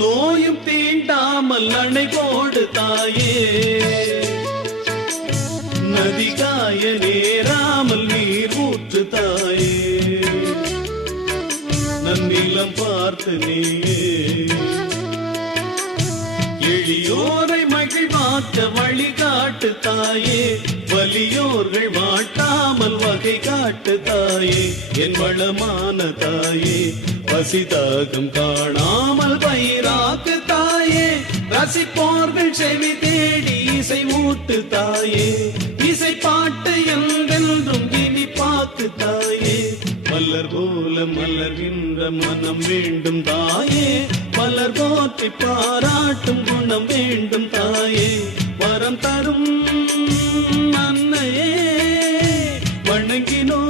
நோயும் தீண்டாமல் அணை போடு தாயே, நதி காய நேராமல் நீர் ஊற்று தாயே, நன்னிலம் பார்த்து நீயே எளியோரை மகிழ்வாக்க வழிகாட்டு தாயே, வலியோர்கள் வாட்டாமல் வகை காட்டு தாயே, என் வளமான தாயே, பசிதாகம் காணாமல் பயிராக்கு தாயே, ரசிப்போர்கள் செவி தேடி இசை ஊட்டு தாயே, இசை பாட்டு என்றென்றும் இனி பாக்கு தாயே, மலர் போல மலர்கின்ற மனம் வேண்டும் தாயே, மலர் போற்றி பாராட்டும் குணம் வேண்டும் தாயே, வரம் தரும் அன்னையே வணங்கினோ